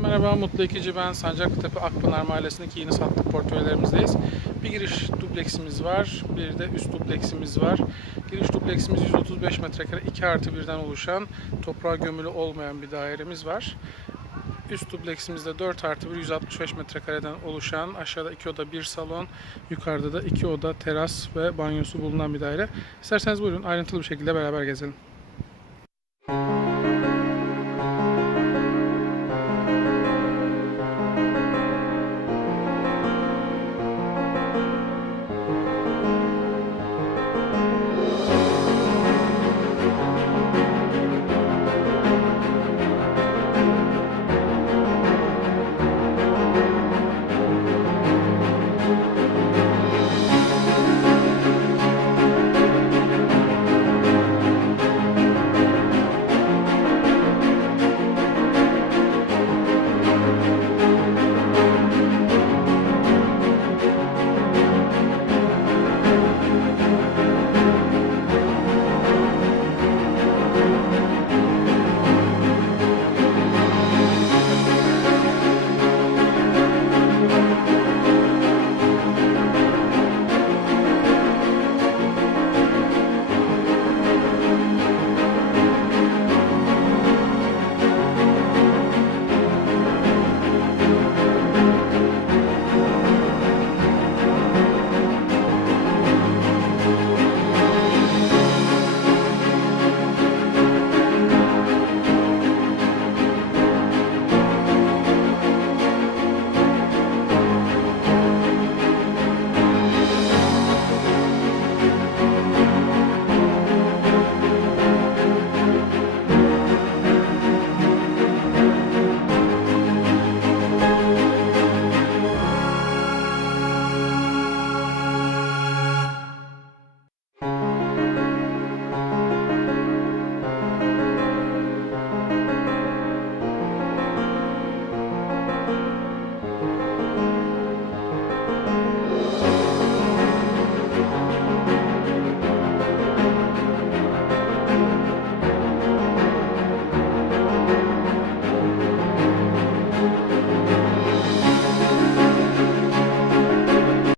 Merhaba, Mutlu İkici ben. Sancaktepe Akpınar Mahallesi'ndeki yeni sattık portföylerimizdeyiz. Bir giriş dupleksimiz var, bir de üst dupleksimiz var. Giriş dupleksimiz 135 metrekare, 2 artı 1'den oluşan, toprağa gömülü olmayan bir dairemiz var. Üst dupleksimizde 4 artı 1, 165 metrekareden oluşan, aşağıda 2 oda 1 salon, yukarıda da 2 oda teras ve banyosu bulunan bir daire. İsterseniz buyurun ayrıntılı bir şekilde beraber gezelim.